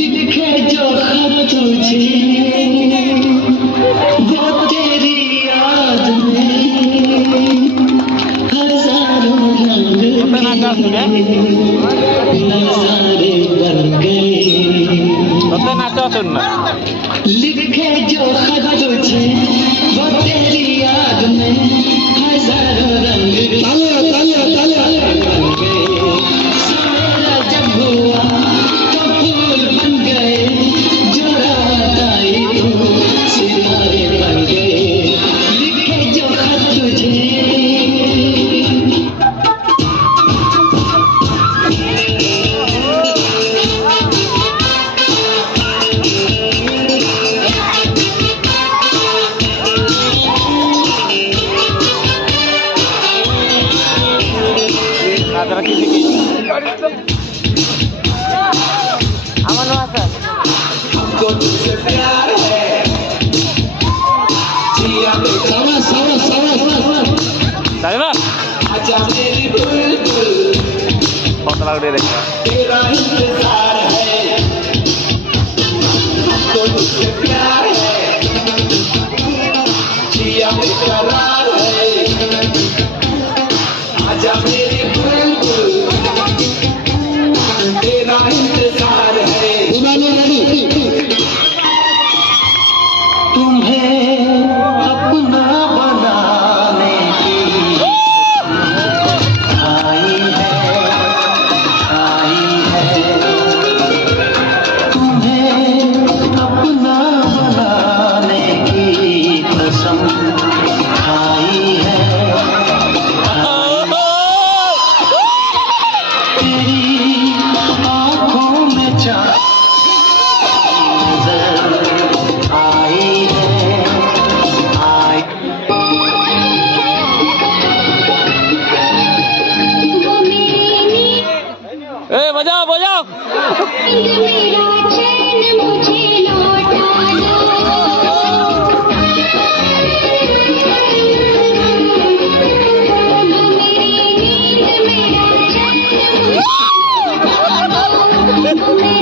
लिखे जो खत तुझे वो तेरी याद में हजारों रंग नजारे बन गए। लिखे जो खत तुझे वो तेरी याद में हजारों रंग जब हुआ तो फूल बन गए, जो रात आई तो सितारे बन गए। लिखे जो खत तुझे तो तुझसे प्यार है जिया आजा मेरी बुलबुल तेरा इंतजार है। तो तुझसे प्यार है जिया बेकरार है। आजा मेरी बुलबुल तेरा इंतजार है। तुम्हें अपना बनाने की आई है। तुम्हें अपना बनाने की कसम खाई है। तेरी आँखों में चाँद नजर आई है। बजाओ बजाओ। मेरा चैन मुझे लौटा दो। मेरी नींद मेरा चैन मुझे लौटा दो।